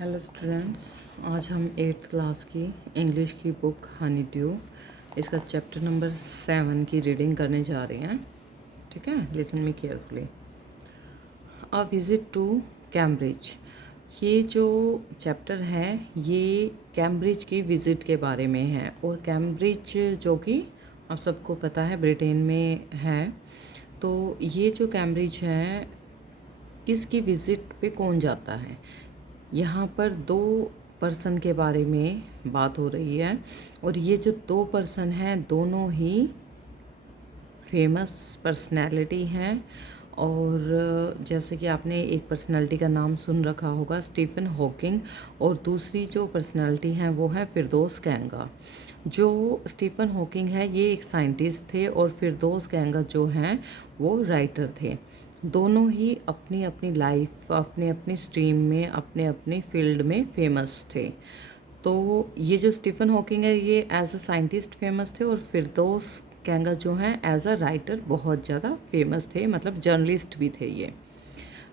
Hello students, आज हम 8th class की इंग्लिश की बुक हनी ड्यू इसका चैप्टर नंबर 7 की रीडिंग करने जा रहे हैं। ठीक है, listen me carefully. A visit to Cambridge. ये जो चैप्टर है ये कैम्ब्रिज की विज़िट के बारे में है, और कैम्ब्रिज जो कि आप सबको पता है ब्रिटेन में है। तो ये जो कैम्ब्रिज है इसकी विज़िट पे कौन जाता है, यहाँ पर दो पर्सन के बारे में बात हो रही है। और ये जो दो पर्सन हैं दोनों ही फेमस पर्सनैलिटी हैं। और जैसे कि आपने एक पर्सनैलिटी का नाम सुन रखा होगा, स्टीफन हॉकिंग, और दूसरी जो पर्सनैलिटी हैं वो है फिरदौस कैंगा। जो स्टीफन हॉकिंग है ये एक साइंटिस्ट थे, और फिरदौस कैंगा जो हैं वो राइटर थे। दोनों ही अपनी अपनी लाइफ, अपने अपनी स्ट्रीम में, अपने अपनी फील्ड में फेमस थे। तो ये जो स्टीफन हॉकिंग है ये एज अ साइंटिस्ट फेमस थे, और फिरदौस कैंगा जो हैं एज अ राइटर बहुत ज़्यादा फेमस थे, मतलब जर्नलिस्ट भी थे ये।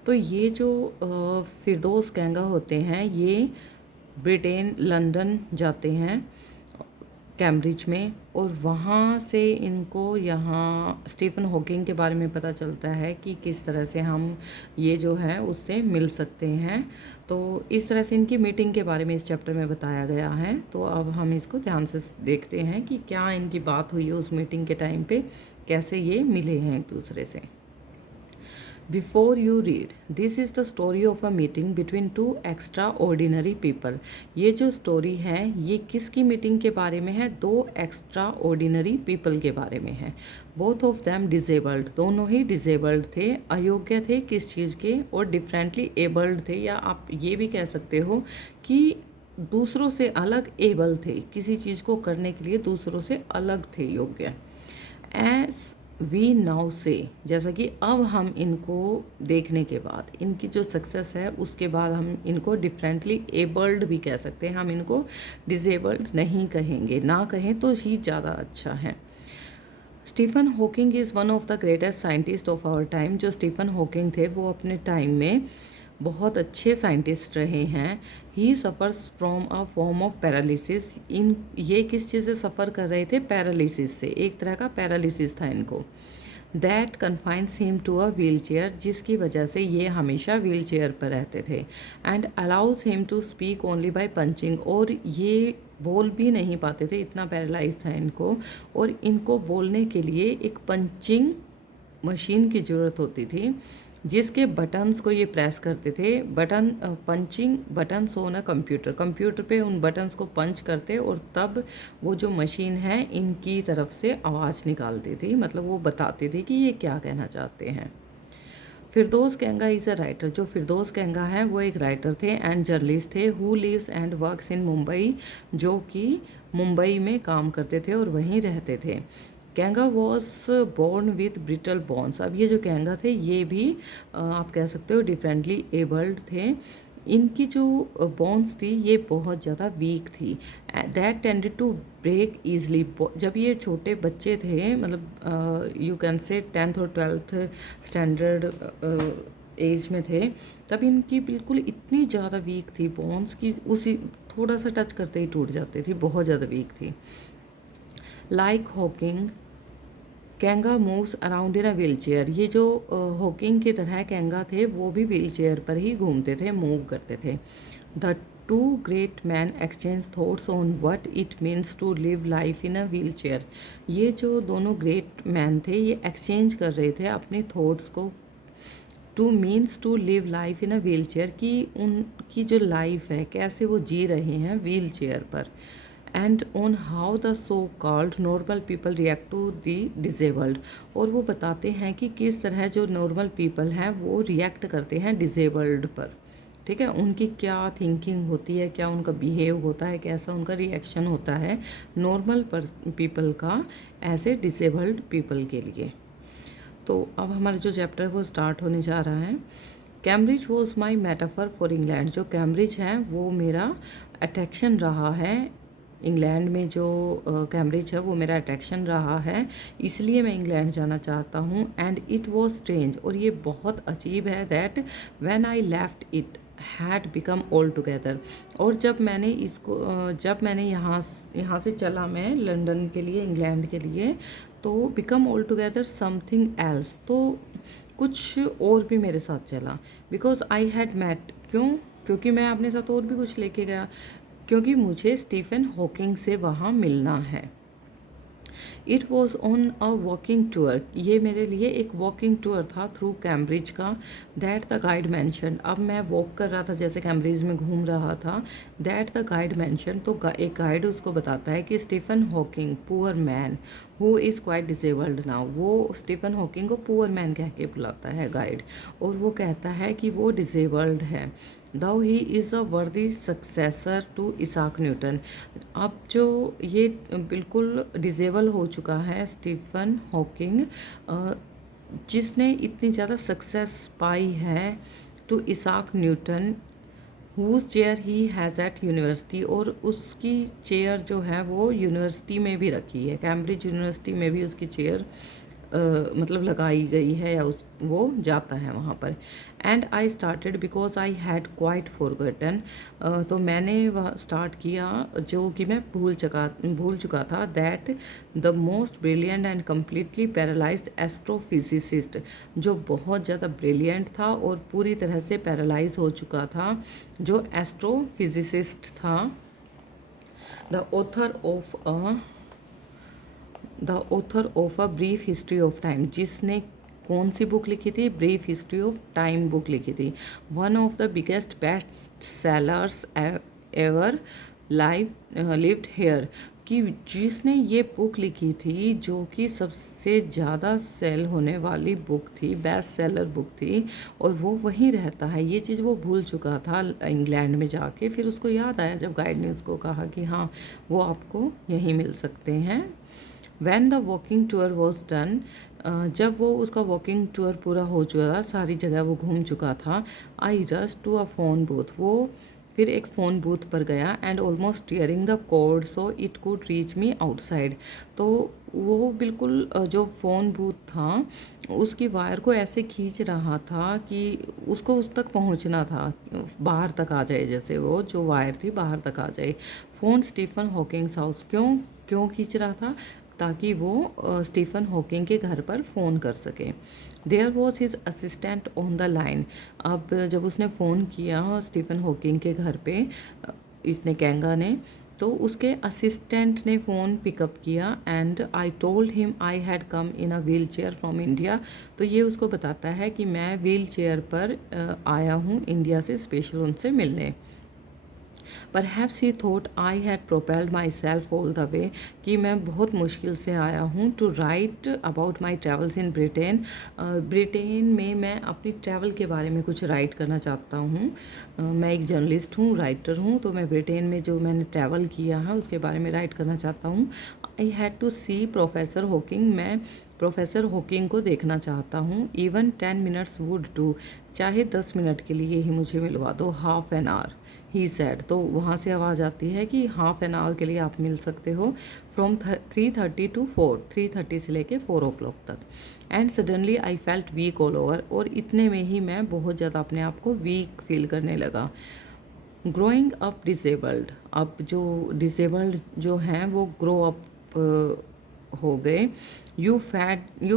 तो ये जो फिरदौस कैंगा होते हैं ये ब्रिटेन लंदन जाते हैं कैम्ब्रिज में, और वहाँ से इनको यहाँ स्टीफन हॉकिंग के बारे में पता चलता है कि किस तरह से हम ये जो है उससे मिल सकते हैं। तो इस तरह से इनकी मीटिंग के बारे में इस चैप्टर में बताया गया है। तो अब हम इसको ध्यान से देखते हैं कि क्या इनकी बात हुई है उस मीटिंग के टाइम पे, कैसे ये मिले हैं एक दूसरे से। Before you read, this is the story of a meeting between two extraordinary people. ये जो स्टोरी है ये किसकी मीटिंग के बारे में है? दो extraordinary people के बारे में है। Both of them disabled, दोनों ही disabled थे, अयोग्य थे किस चीज़ के, और differently abled थे, या आप ये भी कह सकते हो कि दूसरों से अलग एबल थे, किसी चीज़ को करने के लिए दूसरों से अलग थे, योग्य। एज वी नाउ से, जैसा कि अब हम इनको देखने के बाद, इनकी जो सक्सेस है उसके बाद हम इनको डिफरेंटली एबल्ड भी कह सकते हैं, हम इनको डिसेबल्ड नहीं कहेंगे, ना कहें तो ही ज़्यादा अच्छा है। Stephen Hawking is one of the greatest scientist of our time. जो स्टीफन हॉकिंग थे वो अपने टाइम में बहुत अच्छे साइंटिस्ट रहे हैं। He suffers from a form of paralysis. इन ये किस चीज़ से सफ़र कर रहे थे? पैरालिसिस से, एक तरह का पैरालिसिस था इनको। That confines him to a wheel chair, जिसकी वजह से ये हमेशा व्हील चेयर पर रहते थे। And allows him to speak only by punching, और ये बोल भी नहीं पाते थे, इतना पैरालाइज था इनको, और इनको बोलने के लिए एक पंचिंग मशीन की ज़रूरत होती थी, जिसके बटन्स को ये प्रेस करते थे। बटन पंचिंग बटन्स हो ना कंप्यूटर पे उन बटन्स को पंच करते, और तब वो जो मशीन है इनकी तरफ से आवाज़ निकालती थी, मतलब वो बताती थी कि ये क्या कहना चाहते हैं। Firdaus Kanga is a writer. जो फिरदौस कैंगा है वो एक राइटर थे एंड जर्नलिस्ट थे, who lives and works in Mumbai, जो कि मुंबई में काम करते थे और वहीं रहते थे। Kanga was born with brittle bones. अब ये जो कैंगा थे ये भी आप कह सकते हो डिफरेंटली एबल्ड थे। इनकी जो बोन्स थी ये बहुत ज़्यादा वीक थी। That tended to break easily. जब ये छोटे बच्चे थे, मतलब यू कैन से 10th और 12th स्टैंडर्ड एज में थे, तब इनकी बिल्कुल इतनी ज़्यादा वीक थी बोन्स की, उसी थोड़ा सा टच करते ही टूट जाती थी, बहुत ज़्यादा वीक थी। Like Hawking, Kanga moves around in a wheel chair. ये जो हॉकिंग की तरह कैंगा थे वो भी व्हील चेयर पर ही घूमते थे, मूव करते थे। The two great man exchange thoughts on what it means to live life in a wheel chair. ये जो दोनों ग्रेट मैन थे ये एक्सचेंज कर रहे थे अपने थॉट्स को, to means to live life in a wheel chair, कि उनकी जो लाइफ है कैसे वो जी रहे हैं व्हील चेयर पर। And on how the so called normal people react to the disabled, और वो बताते हैं कि किस तरह जो नॉर्मल पीपल हैं वो रिएक्ट करते हैं डिजेबल्ड पर। ठीक है, उनकी क्या थिंकिंग होती है, क्या उनका बिहेव होता है, कैसा उनका रिएक्शन होता है नॉर्मल पीपल का ऐसे डिसेबल्ड पीपल के लिए। तो अब हमारा जो चैप्टर है वो स्टार्ट होने जा रहा है। Cambridge was my metaphor for England. जो कैम्ब्रिज है वो मेरा अट्रैक्शन रहा है, इंग्लैंड में जो कैम्ब्रिज है वो मेरा अट्रैक्शन रहा है, इसलिए मैं इंग्लैंड जाना चाहता हूँ। एंड इट वॉज स्ट्रेंज, और ये बहुत अजीब है, that when I left it, had become all together. और जब मैंने यहाँ से चला मैं लंदन के लिए, इंग्लैंड के लिए, तो become all together something else, तो कुछ और भी मेरे साथ चला। बिकॉज आई हैड मैट, क्यों? क्योंकि मैं अपने साथ और भी कुछ लेके गया, क्योंकि मुझे स्टीफन हॉकिंग से वहाँ मिलना है। It was on a walking tour, ये मेरे लिए एक वॉकिंग टूर था थ्रू कैम्ब्रिज का। दैट द गाइड मैंशन, अब मैं वॉक कर रहा था जैसे कैम्ब्रिज में घूम रहा था। दैट द गाइड मैंशन, तो एक गाइड उसको बताता है कि Stephen Hawking poor man who is quite disabled now, वो स्टीफन हॉकिंग को पुअर मैन कह के बुलाता है गाइड, और वो कहता है कि वो डिसेबल्ड है। दाउ ही इज़ अ वर्दी सक्सेसर टू इसाक न्यूटन। अब जो ये बिल्कुल डिसेबल हो चुका है स्टीफन हॉकिंग, जिसने इतनी ज़्यादा सक्सेस पाई है, to Isaac Newton whose chair he has at university, और उसकी चेयर जो है वो यूनिवर्सिटी में भी रखी है, कैम्ब्रिज यूनिवर्सिटी में भी उसकी चेयर मतलब लगाई गई है, या उस वो जाता है वहाँ पर। And I started because I had quite forgotten, तो मैंने वह स्टार्ट किया जो कि मैं भूल चुका था। That the most brilliant and completely paralysed astrophysicist, जो बहुत ज़्यादा ब्रिलियंट था और पूरी तरह से पैरालाइज हो चुका था, जो एस्ट्रोफिजिसिस्ट था, the author of a brief history of time, जिसने कौन सी बुक लिखी थी? Brief history of time book लिखी थी। One of the biggest best sellers ever lived hair, कि जिसने ये बुक लिखी थी जो कि सबसे ज़्यादा सेल होने वाली बुक थी, बेस्ट सेलर बुक थी, और वो वहीं रहता है। ये चीज़ वो भूल चुका था इंग्लैंड में जाके, फिर उसको याद आया जब गाइड ने उसको कहा कि हाँ वो आपको यहीं मिल सकते हैं। When the walking tour was done, जब वो उसका वॉकिंग टूर पूरा हो चुका था, सारी जगह वो घूम चुका था, I rush to a phone booth, वो फिर एक फ़ोन बूथ पर गया, and almost tearing the cord so it could reach me outside. तो वो बिल्कुल जो फ़ोन बूथ था उसकी वायर को ऐसे खींच रहा था कि उसको उस तक पहुंचना था, बाहर तक आ जाए, जैसे वो जो वायर थी बाहर तक आ जाए। फ़ोन स्टीफन हॉकिंग्स हाउस, क्यों क्यों खींच रहा था? ताकि वो स्टीफन हॉकिंग के घर पर फ़ोन कर सके। There was his assistant on the line, अब जब उसने फ़ोन किया स्टीफन हॉकिंग के घर पे, इसने कैंगा ने, तो उसके असिस्टेंट ने फ़ोन पिकअप किया, and I told him I had come in a wheel chair from India. तो ये उसको बताता है कि मैं व्हील चेयर पर आया हूँ इंडिया से स्पेशल उनसे मिलने। Perhaps he thought I had propelled myself all the way, कि मैं बहुत मुश्किल से आया हूँ, to write about my travels in Britain. Britain में मैं अपनी ट्रैवल के बारे में कुछ राइट करना चाहता हूँ। मैं एक जर्नलिस्ट हूँ, राइटर हूँ, तो मैं ब्रिटेन में जो मैंने ट्रैवल किया है उसके बारे में राइट करना चाहता हूँ। I had to see professor Hawking, मैं प्रोफेसर हॉकिंग को देखना चाहता हूँ। इवन 10 मिनट्स वुड डू, चाहे 10 मिनट के लिए ही मुझे मिलवा दो। Half an hour he sad, तो वहाँ से आवाज़ आती है कि हाफ एन आवर के लिए आप मिल सकते हो, फ्रॉम 3:30 टू 4, 3:30 से लेके 4 o'clock तक। And suddenly I felt weak all over, और इतने में ही मैं बहुत ज़्यादा अपने आप को वीक फील करने लगा। ग्रोइंग अप डिसेबल्ड, अब जो डिसेबल्ड जो हैं वो ग्रो अप हो गए। यू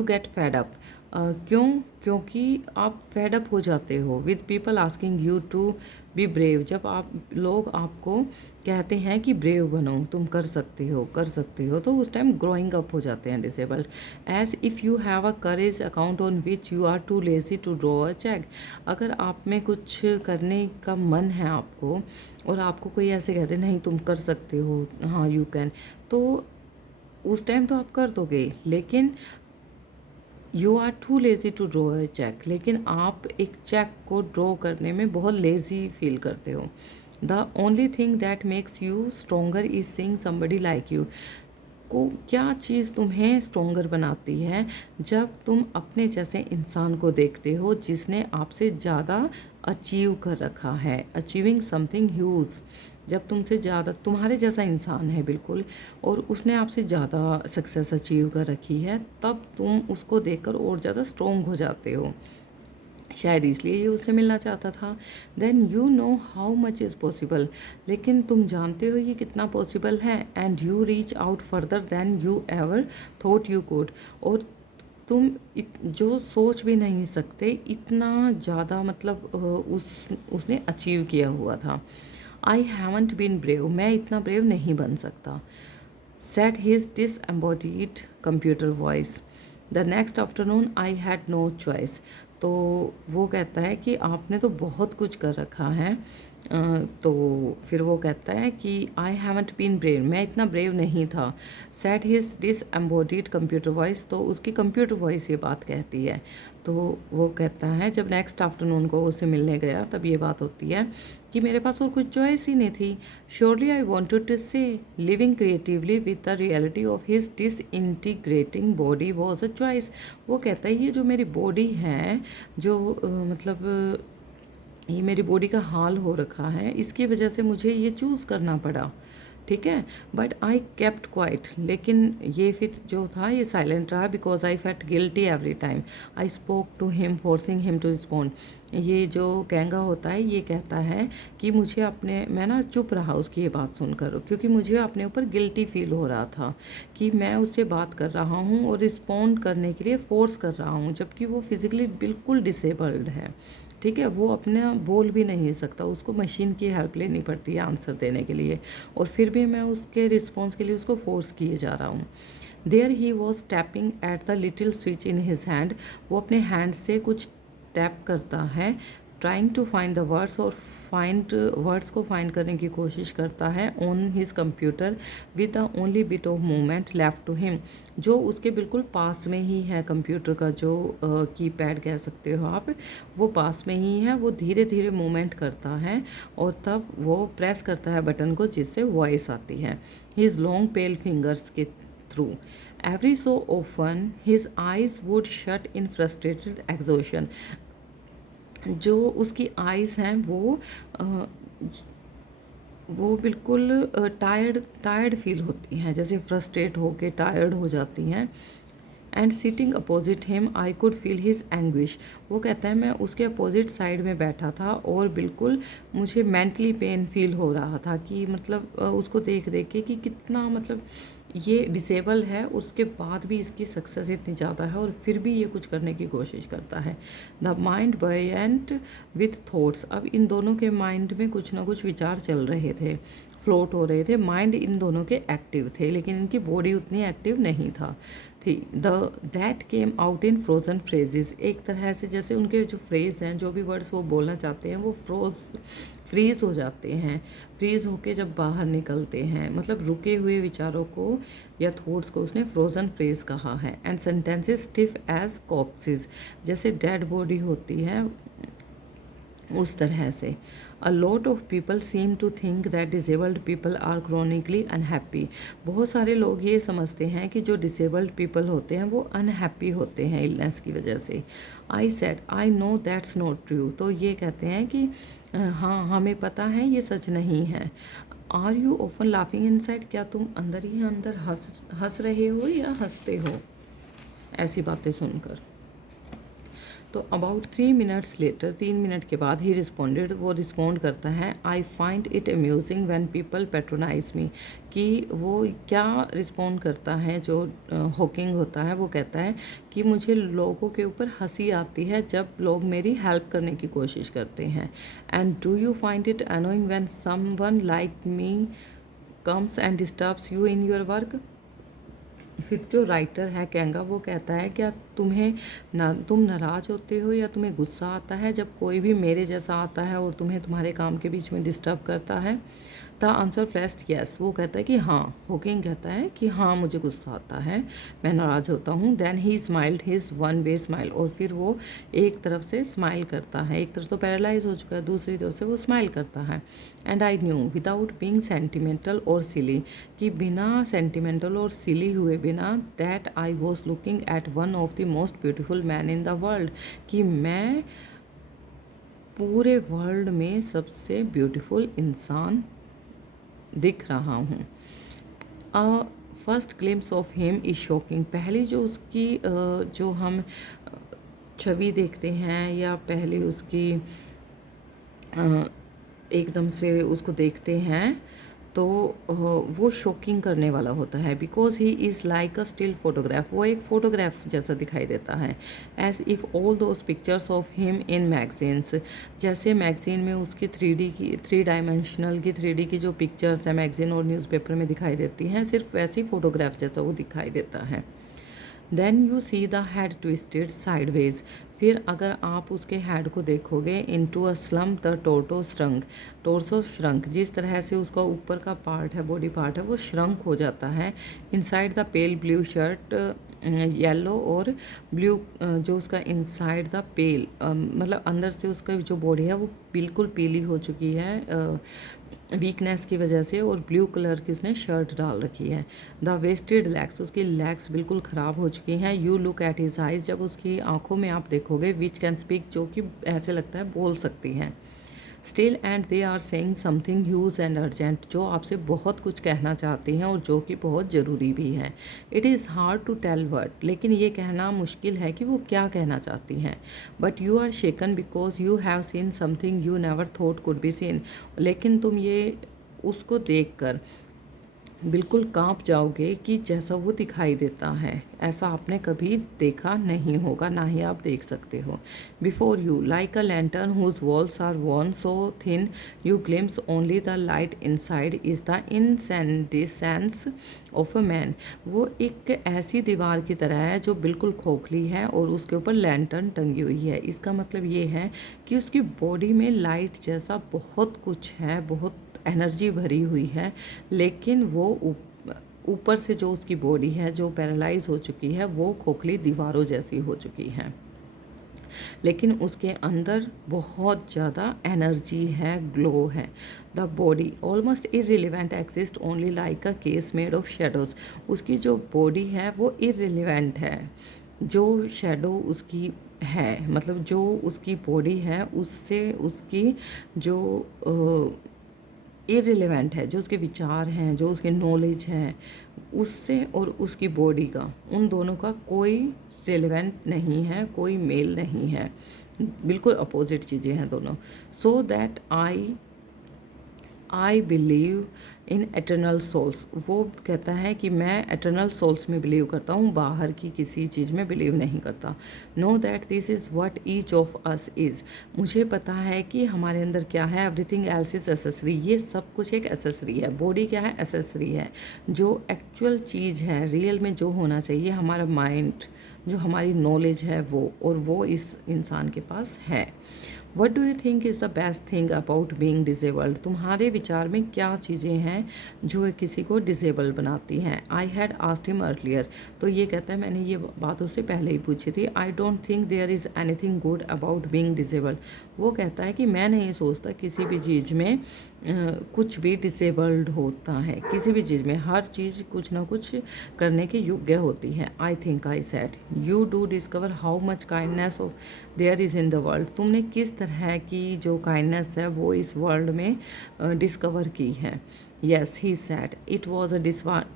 गेट फेड अप, क्यों? क्योंकि आप फेड अप हो जाते हो with people asking you to be brave, जब आप लोग आपको कहते हैं कि ब्रेव बनो, तुम कर सकते हो, तो उस टाइम ग्रोइंग अप हो जाते हैं disabled. As if you have a courage account on which you are too lazy to draw a cheque, अगर आप में कुछ करने का मन है आपको, और आपको कोई ऐसे कहते नहीं तुम कर सकते हो, हाँ यू कैन, तो उस टाइम तो आप कर दोगे, लेकिन you are too lazy to draw a cheque, लेकिन आप एक चेक को ड्रॉ करने में बहुत लेज़ी फील करते हो। The only thing that makes you stronger is seeing somebody like you, को क्या चीज़ तुम्हें स्ट्रोंगर बनाती है? जब तुम अपने जैसे इंसान को देखते हो जिसने आपसे ज़्यादा अचीव कर रखा है, अचीविंग समथिंग ह्यूज, जब तुमसे ज़्यादा तुम्हारे जैसा इंसान है बिल्कुल, और उसने आपसे ज़्यादा सक्सेस अचीव कर रखी है, तब तुम उसको देखकर और ज़्यादा स्ट्रोंग हो जाते हो। शायद इसलिए ये उससे मिलना चाहता था। Then you know how much is possible, लेकिन तुम जानते हो ये कितना पॉसिबल है। And you reach out further than you ever thought you could, और तुम जो सोच भी नहीं सकते इतना ज़्यादा मतलब उसने अचीव किया हुआ था। आई हैवंट बीन ब्रेव, मैं इतना ब्रेव नहीं बन सकता। Set his disembodied computer voice. The next afternoon I had no choice. तो वो कहता है कि आपने तो बहुत कुछ कर रखा है। तो फिर वो कहता है कि आई हैवंट बीन ब्रेव, मैं इतना ब्रेव नहीं था। Set his disembodied computer voice, तो उसकी कंप्यूटर वॉइस ये बात कहती है। तो वो कहता है जब नेक्स्ट आफ्टरनून को उसे मिलने गया तब ये बात होती है कि मेरे पास और कुछ चॉइस ही नहीं थी। श्योरली आई वॉन्टेड टू से living creatively with the reality of his disintegrating body was a choice. वो कहता है ये जो मेरी बॉडी है, जो मतलब ये मेरी बॉडी का हाल हो रखा है, इसकी वजह से मुझे ये चूज़ करना पड़ा, ठीक है। बट आई केप्ट क्वाइट, लेकिन ये फिर जो था ये साइलेंट रहा, because I felt guilty every time I spoke to him forcing him to respond. ये जो कैंगा होता है ये कहता है कि मुझे अपने, मैं ना चुप रहा उसकी ये बात सुनकर, क्योंकि मुझे अपने ऊपर गिल्टी फील हो रहा था कि मैं उससे बात कर रहा हूँ और रिस्पॉन्ड करने के लिए फोर्स कर रहा हूँ, जबकि वो फिज़िकली बिल्कुल डिसेबल्ड है, ठीक है। वो अपने बोल भी नहीं सकता, उसको मशीन की हेल्प लेनी पड़ती है आंसर देने के लिए, और फिर भी मैं उसके रिस्पॉन्स के लिए उसको फोर्स किए जा रहा हूँ। There he was tapping at the little switch in his hand, वो अपने हैंड से कुछ टैप करता है, trying to find the words, और वर्ड्स को फाइंड करने की कोशिश करता है on his computer with the only bit of movement left to him, जो उसके बिल्कुल पास में ही है। कंप्यूटर का जो कीपैड कह सकते हो आप, वो पास में ही है। वो धीरे धीरे मूवमेंट करता है और तब वो प्रेस करता है बटन को जिससे वॉइस आती है हिज लॉन्ग पेल फिंगर्स के through. Every so often his eyes would shut in frustrated exhaustion, जो उसकी आइज़ हैं वो बिल्कुल टायर्ड फील होती हैं, जैसे फ्रस्ट्रेट होके टायर्ड हो जाती हैं। And sitting opposite him I could feel his anguish, वो कहता है मैं उसके अपोजिट साइड में बैठा था और बिल्कुल मुझे मेंटली पेन फील हो रहा था कि मतलब उसको देख देख के कि कितना मतलब ये डिसेबल है, उसके बाद भी इसकी सक्सेस इतनी ज़्यादा है और फिर भी ये कुछ करने की कोशिश करता है। The mind buoyant with thoughts, अब इन दोनों के माइंड में कुछ ना कुछ विचार चल रहे थे, फ्लोट हो रहे थे। माइंड इन दोनों के एक्टिव थे लेकिन इनकी बॉडी उतनी एक्टिव नहीं था थी। That came out in frozen phrases, एक तरह से जैसे उनके जो फ्रेज हैं, जो भी वर्ड्स वो बोलना चाहते हैं वो फ्रीज हो जाते हैं, फ्रीज होके जब बाहर निकलते हैं, मतलब रुके हुए विचारों को या थॉट्स को उसने फ्रोजन फ्रेज कहा है। And sentences stiff as corpses, जैसे डेड बॉडी होती है उस तरह से। A lot of people seem to think that disabled people are chronically unhappy, बहुत सारे लोग ये समझते हैं कि जो डिसेबल्ड पीपल होते हैं वो अनहैप्पी होते हैं इलनेस की वजह से। I said I know that's not true, तो ये कहते हैं कि हाँ हमें पता है ये सच नहीं है। Are you often laughing inside, क्या तुम अंदर ही अंदर हंस रहे हो या हंसते हो ऐसी बातें सुनकर। तो अबाउट 3 मिनट्स लेटर, 3 मिनट के बाद ही रिस्पॉन्डेड, वो रिस्पॉन्ड करता है I find it amusing when people patronise me, कि वो क्या रिस्पॉन्ड करता है जो हॉकिंग होता है, वो कहता है कि मुझे लोगों के ऊपर हंसी आती है जब लोग मेरी हेल्प करने की कोशिश करते हैं। And do you find it annoying when someone like me comes and disturbs you in your work. फिर जो राइटर है कैंगा वो कहता है क्या तुम नाराज़ होते हो या तुम्हें गुस्सा आता है जब कोई भी मेरे जैसा आता है और तुम्हें तुम्हारे काम के बीच में डिस्टर्ब करता है। द आंसर फ्लैश्ड यस, वो कहता है कि हाँ, हॉकिंग कहता है कि हाँ मुझे गुस्सा आता है, मैं नाराज़ होता हूँ। Then he smiled his one way smile, और फिर वो एक तरफ से स्माइल करता है, एक तरफ तो पैरालाइज हो चुका है, दूसरी तरफ से वो स्माइल करता है। And I new without being sentimental और सिली, कि बिना सेंटिमेंटल और सिली हुए बिना, that I was looking at one of the most beautiful man in the world, कि मैं पूरे वर्ल्ड में सबसे ब्यूटीफुल इंसान दिख रहा हूँ। First glimpse of him is shocking, पहली जो उसकी जो हम छवि देखते हैं या पहले उसकी एकदम से उसको देखते हैं तो वो शॉकिंग करने वाला होता है, because he is like a still photograph, वो एक फ़ोटोग्राफ जैसा दिखाई देता है। As if all those pictures of him in magazines, जैसे मैगज़ीन में उसकी 3D की 3 डायमेंशनल की 3D की जो पिक्चर्स है मैगज़ीन और न्यूज़पेपर में दिखाई देती हैं, सिर्फ वैसी फ़ोटोग्राफ जैसा वो दिखाई देता है। Then you see the head twisted sideways, फिर अगर आप उसके हेड को देखोगे into a slump the torso shrunk, जिस तरह से उसका ऊपर का पार्ट है, बॉडी पार्ट है, वो श्रंक हो जाता है। Inside the pale blue shirt, yellow और ब्लू, जो उसका इनसाइड द पेल मतलब अंदर से उसका जो बॉडी है वो बिल्कुल पीली हो चुकी है वीकनेस की वजह से, और ब्लू कलर की उसने शर्ट डाल रखी है। द वेस्टेड लेग्स, उसकी लेग्स बिल्कुल ख़राब हो चुकी हैं। You look at his eyes, जब उसकी आंखों में आप देखोगे, विच कैन स्पीक, जो कि ऐसे लगता है बोल सकती हैं। Still and they are saying something huge and urgent, जो आपसे बहुत कुछ कहना चाहती हैं और जो कि बहुत ज़रूरी भी है। It is hard to tell word, लेकिन ये कहना मुश्किल है कि वो क्या कहना चाहती हैं। But you are shaken because you have seen something you never thought could be seen, लेकिन तुम ये उसको देख कर बिल्कुल कांप जाओगे कि जैसा वो दिखाई देता है ऐसा आपने कभी देखा नहीं होगा, ना ही आप देख सकते हो। Before you like a lantern whose walls are worn so thin you glimpse only the light inside is the incandescence of a man, वो एक ऐसी दीवार की तरह है जो बिल्कुल खोखली है और उसके ऊपर लैंटर्न टंगी हुई है। इसका मतलब ये है कि उसकी बॉडी में लाइट जैसा बहुत कुछ है, बहुत एनर्जी भरी हुई है, लेकिन वो ऊपर से जो उसकी बॉडी है जो पैरालाइज हो चुकी है वो खोखली दीवारों जैसी हो चुकी है, लेकिन उसके अंदर बहुत ज़्यादा एनर्जी है, ग्लो है। The body almost irrelevant exist only like a case made of shadows, उसकी जो बॉडी है वो इररिलेवेंट है, जो शेडो उसकी है, मतलब जो उसकी बॉडी है उससे उसकी जो इररिलेवेंट है, जो उसके विचार हैं, जो उसके नॉलेज हैं, उससे और उसकी बॉडी का, उन दोनों का कोई रिलेवेंट नहीं है, कोई मेल नहीं है, बिल्कुल अपोजिट चीज़ें हैं दोनों। So that I believe in eternal souls, वो कहता है कि मैं एटर्नल सोल्स में बिलीव करता हूँ, बाहर की किसी चीज़ में बिलीव नहीं करता। Know that this is what each of us is, मुझे पता है कि हमारे अंदर क्या है। एवरीथिंग एल्स इज एसेसरी, ये सब कुछ एक एसेसरी है। बॉडी क्या है? एसेसरी है। जो एक्चुअल चीज़ है, रियल में जो होना चाहिए, हमारा माइंड, जो हमारी नॉलेज है वो, और वो इस इंसान के पास है। What do you think is the best thing about being disabled, तुम्हारे विचार में क्या चीज़ें हैं जो किसी को डिजेबल बनाती हैं। I had asked him earlier, तो ये कहता है मैंने ये बात उससे पहले ही पूछी थी। I don't think there is anything good about being disabled, वो कहता है कि मैं नहीं सोचता किसी भी चीज़ में कुछ भी डिसेबल्ड होता है, किसी भी चीज़ में हर चीज़ कुछ ना कुछ करने के योग्य होती है। I think I said you do discover how much kindness of their is in the world, तुमने किस तरह की जो काइंडनेस है वो इस वर्ल्ड में डिस्कवर की है। Yes he said it was a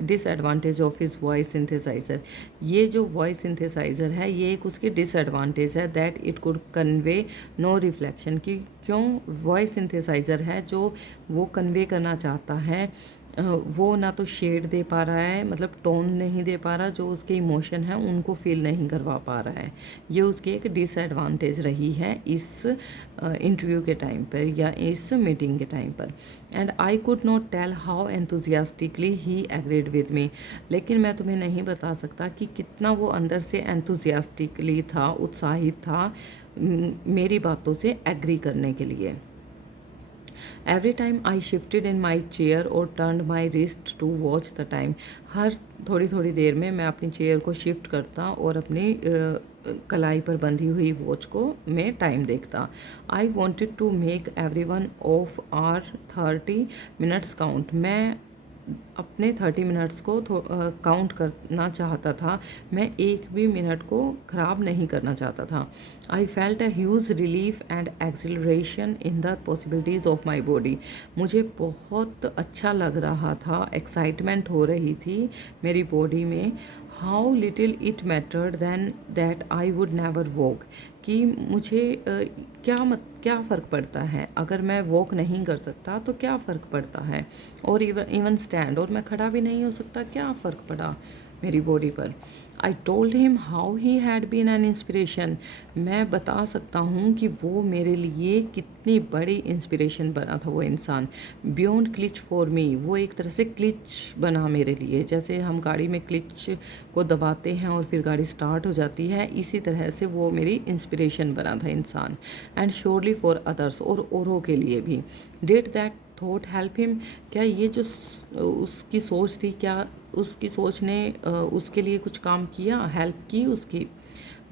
disadvantage of his voice synthesiser, ये जो वॉइस सिंथेसाइज़र है ये एक उसकी डिसएडवांटेज है, that it could convey no reflection, की क्यों वॉइस सिंथेसाइज़र है जो वो कन्वे करना चाहता है वो ना तो शेड दे पा रहा है, मतलब टोन नहीं दे पा रहा, जो उसके इमोशन हैं उनको फील नहीं करवा पा रहा है। ये उसकी एक डिसएडवांटेज रही है इस इंटरव्यू के टाइम पर या इस मीटिंग के टाइम पर। And I could not tell how enthusiastically he agreed with me, लेकिन मैं तुम्हें नहीं बता सकता कि कितना वो अंदर से एंथुजियास्टिकली था, उत्साहित था मेरी बातों से एग्री करने के लिए। Every time I shifted in my chair और turn my wrist to watch the time, हर थोड़ी थोड़ी देर में मैं अपनी चेयर को शिफ्ट करता और अपनी कलाई पर बंधी हुई वॉच को मैं टाइम देखता। I wanted to make every one of our 30 minutes count, मैं अपने 30 मिनट्स को काउंट करना चाहता था, मैं एक भी मिनट को ख़राब नहीं करना चाहता था। I felt a huge relief and acceleration in the possibilities of my body, मुझे बहुत अच्छा लग रहा था, एक्साइटमेंट हो रही थी मेरी बॉडी में। How little it mattered than that I would never walk, कि मुझे क्या फ़र्क पड़ता है अगर मैं वॉक नहीं कर सकता तो क्या फ़र्क पड़ता है, और इवन स्टैंड, और मैं खड़ा भी नहीं हो सकता, क्या फ़र्क पड़ा मेरी बॉडी पर। I told him how he had been an inspiration. मैं बता सकता हूँ कि वो मेरे लिए कितनी बड़ी इंस्पिरेशन बना था वो इंसान। बियॉन्ड क्लिच फॉर मी, वो एक तरह से क्लिच बना मेरे लिए, जैसे हम गाड़ी में क्लिच को दबाते हैं और फिर गाड़ी स्टार्ट हो जाती है, इसी तरह से वो मेरी इंस्पिरेशन बना था इंसान। एंड श्योरली फॉर अदर्स, और औरों के लिए भी। Did that thought help him, क्या ये जो उसकी सोच थी, क्या उसकी सोच ने उसके लिए कुछ काम किया, हेल्प की उसकी?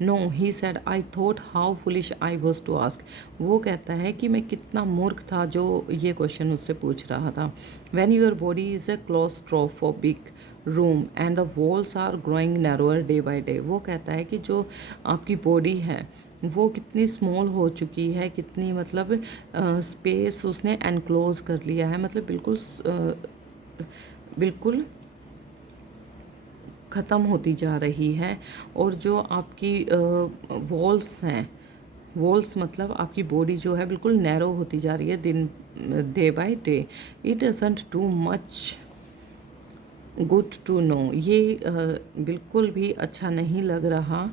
No, he said I thought how foolish I was to ask. वो कहता है कि मैं कितना मूर्ख था जो ये क्वेश्चन मुझसे पूछ रहा था। When your body is a claustrophobic room and the walls are growing narrower day by day. वो कहता है कि जो आपकी बॉडी है वो कितनी स्मॉल हो चुकी है, कितनी मतलब स्पेस उसने एनक्लोज कर लिया है, मतलब बिल्कुल ख़त्म होती जा रही है। और जो आपकी वॉल्स हैं, वॉल्स मतलब आपकी बॉडी जो है बिल्कुल नैरो होती जा रही है day by day. It doesn't do much good to know, ये बिल्कुल भी अच्छा नहीं लग रहा।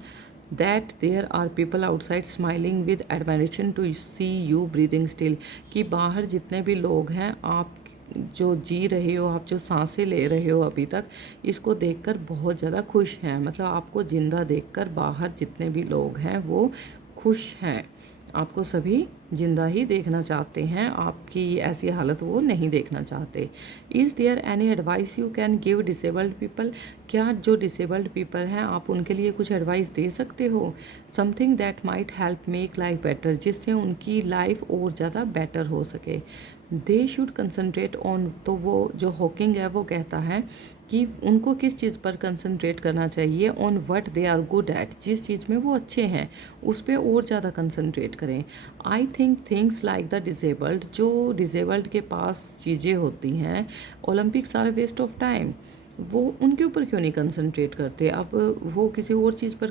That there are people outside smiling with admiration to see you breathing still, कि बाहर जितने भी लोग हैं, आप जो जी रहे हो, आप जो सांसें ले रहे हो अभी तक, इसको देखकर बहुत ज़्यादा खुश हैं। मतलब आपको ज़िंदा देखकर बाहर जितने भी लोग हैं वो खुश हैं, आपको सभी जिंदा ही देखना चाहते हैं, आपकी ऐसी हालत वो नहीं देखना चाहते। Is there any advice you can give disabled people, क्या जो डिसेबल्ड पीपल हैं आप उनके लिए कुछ एडवाइस दे सकते हो? Something that might help make life better, जिससे उनकी लाइफ और ज़्यादा बेटर हो सके। दे शुड कंसनट्रेट ऑन, तो वो जो हॉकिंग है वो कहता है कि उनको किस चीज़ पर कंसंट्रेट करना चाहिए, on what they are good at, जिस चीज़ में वो अच्छे हैं उस पर और ज़्यादा कंसंट्रेट करें। I think things like the disabled, जो डिसेबल्ड के पास चीज़ें होती हैं, Olympics are waste of time, वो उनके ऊपर क्यों नहीं कंसंट्रेट करते? अब वो किसी और चीज़ पर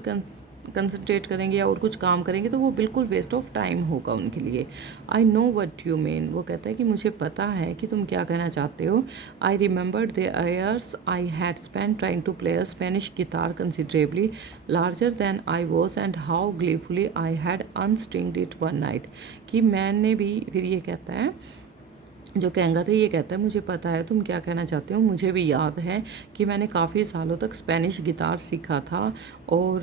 कंसंट्रेट करेंगे या और कुछ काम करेंगे तो वो बिल्कुल वेस्ट ऑफ टाइम होगा उनके लिए। I know what you mean, वो कहता है कि मुझे पता है कि तुम क्या कहना चाहते हो। I remembered the years I had spend trying to play a Spanish guitar considerably larger than I was and how gleefully I had unstringed it one night, कि मैंने भी, फिर ये कहता है जो कहेंगा था, ये कहता है मुझे पता है तुम क्या कहना चाहते हो, मुझे भी याद है कि मैंने काफ़ी सालों तक स्पेनिश गिटार सीखा था और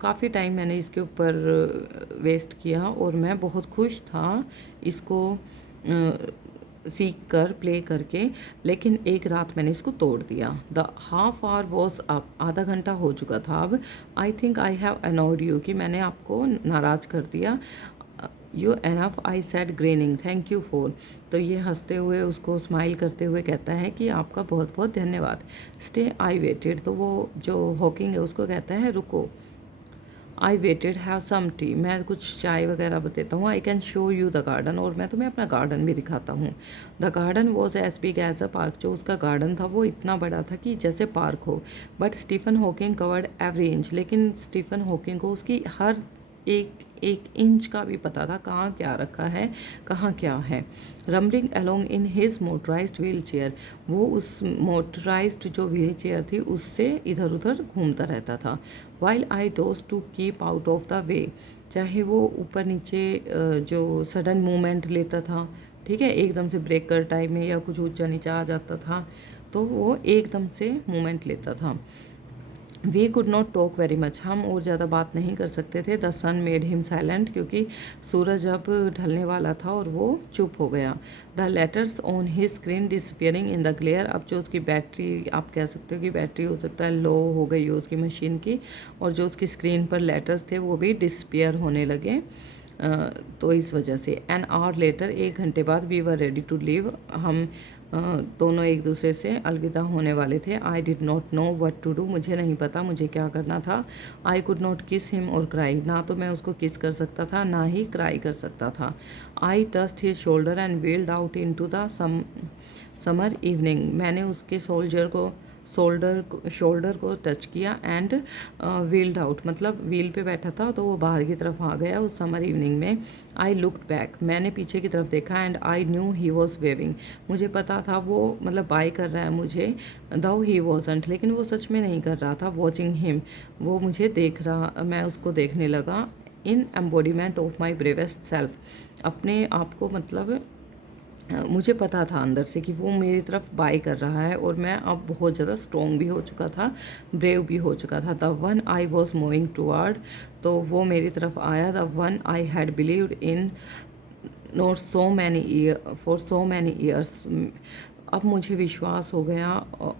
काफ़ी टाइम मैंने इसके ऊपर वेस्ट किया और मैं बहुत खुश था इसको सीख कर प्ले करके, लेकिन एक रात मैंने इसको तोड़ दिया। The half hour was up, आधा घंटा हो चुका था अब। I think I have annoyed you, कि मैंने आपको नाराज़ कर दिया। You enough I said graining thank you for, तो ये हंसते हुए उसको स्माइल करते हुए कहता है कि आपका बहुत बहुत धन्यवाद। स्टे आई वेटेड, तो वो जो हॉकिंग है उसको कहता है रुको। I waited have some tea, मैं कुछ चाय वगैरह बताता हूँ। I can show you the garden, और मैं तुम्हें अपना गार्डन भी दिखाता हूँ। The garden was as big as a park, जो उसका गार्डन था वो इतना बड़ा था कि जैसे पार्क हो। But Stephen Hawking covered every inch, लेकिन स्टीफन हॉकिंग को उसकी हर एक इंच का भी पता था कहाँ क्या रखा है, कहाँ क्या है। Rumbling along in his motorised wheel chair, वो उस मोटराइज्ड जो व्हील चेयर थी उससे इधर उधर घूमता रहता था। While I dodged to keep out of the way, चाहे वो ऊपर नीचे जो सडन मूवमेंट लेता था, ठीक है, एकदम से ब्रेक कर टाइम में या कुछ ऊंचा नीचा आ जाता था तो वो एकदम से मूवमेंट लेता था। We could not talk very much, हम और ज़्यादा बात नहीं कर सकते थे। The sun made him silent, क्योंकि सूरज अब ढलने वाला था और वो चुप हो गया। The letters on his screen disappearing in the glare, अब जो उसकी बैटरी, आप कह सकते हो कि बैटरी हो सकता है लो हो गई हो उसकी मशीन की, और जो उसकी स्क्रीन पर लेटर्स थे वो भी डिसअपियर होने लगे। तो इस वजह से एन आवर लेटर, एक घंटे बाद, we were ready to leave, हम दोनों एक दूसरे से अलविदा होने वाले थे। I did not know what to do, मुझे नहीं पता मुझे क्या करना था। I could not kiss him और क्राई, ना तो मैं उसको किस कर सकता था ना ही क्राई कर सकता था। I touched his shoulder and wheeled out into the summer evening, मैंने उसके शोल्डर को टच किया एंड व्हील्ड आउट, मतलब व्हील पे बैठा था तो वो बाहर की तरफ आ गया उस समर इवनिंग में। आई लुक्ड बैक, मैंने पीछे की तरफ देखा and I knew he was waving, मुझे पता था वो मतलब बाय कर रहा है मुझे, दो ही वॉजंट, लेकिन वो सच में नहीं कर रहा था। वॉचिंग हिम, वो मुझे देख रहा, मैं उसको देखने लगा। In embodiment of my bravest self, अपने आप को मतलब मुझे पता था अंदर से कि वो मेरी तरफ बाय कर रहा है और मैं अब बहुत ज़्यादा स्ट्रॉन्ग भी हो चुका था, ब्रेव भी हो चुका था। The one I was moving toward, तो वो मेरी तरफ आया। The one I had believed in not so many year for so many years, अब मुझे विश्वास हो गया।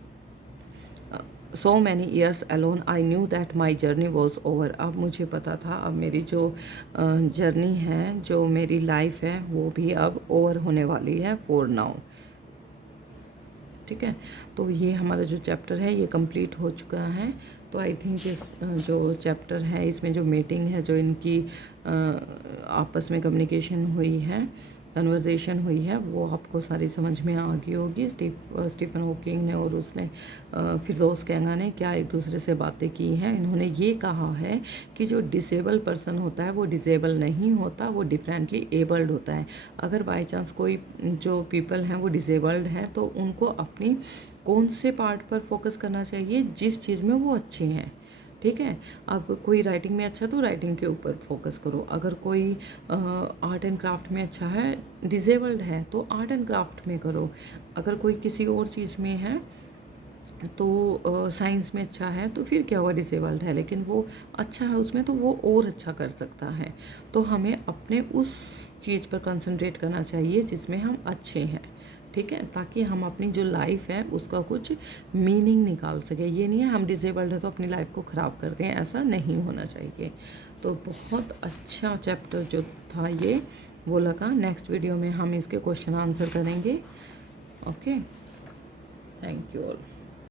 So many years alone I knew that my journey was over, अब मुझे पता था अब मेरी जो जर्नी है, जो मेरी लाइफ है, वो भी अब ओवर होने वाली है फॉर नाउ। ठीक है, तो ये हमारा जो चैप्टर है ये कंप्लीट हो चुका है। तो आई थिंक इस जो चैप्टर है इसमें जो मीटिंग है, जो इनकी आपस में कम्युनिकेशन हुई है, कन्वर्जेशन हुई है, वो आपको सारी समझ में आ गई होगी। स्टीफन हॉकिंग ने और उसने फिरदौस कैंगा ने क्या एक दूसरे से बातें की हैं। इन्होंने ये कहा है कि जो डिसेबल पर्सन होता है वो डिसेबल नहीं होता, वो डिफरेंटली एबल्ड होता है। अगर बाय चांस कोई जो पीपल हैं वो डिसेबल्ड है तो उनको अपनी कौन से पार्ट पर फोकस करना चाहिए, जिस चीज़ में वो अच्छे हैं। ठीक है, अब कोई राइटिंग में अच्छा तो राइटिंग के ऊपर फोकस करो। अगर कोई आर्ट एंड क्राफ्ट में अच्छा है, डिसेबल्ड है, तो आर्ट एंड क्राफ्ट में करो। अगर कोई किसी और चीज़ में है तो साइंस में अच्छा है तो फिर क्या हुआ, डिसेबल्ड है लेकिन वो अच्छा है उसमें, तो वो और अच्छा कर सकता है। तो हमें अपने उस चीज़ पर कंसंट्रेट करना चाहिए जिसमें हम अच्छे हैं। ठीक है, ताकि हम अपनी जो लाइफ है उसका कुछ मीनिंग निकाल सके। ये नहीं है हम डिसेबल्ड है तो अपनी लाइफ को ख़राब कर दें, ऐसा नहीं होना चाहिए। तो बहुत अच्छा चैप्टर जो था ये वो लगा। नेक्स्ट वीडियो में हम इसके क्वेश्चन आंसर करेंगे। Okay, thank you all.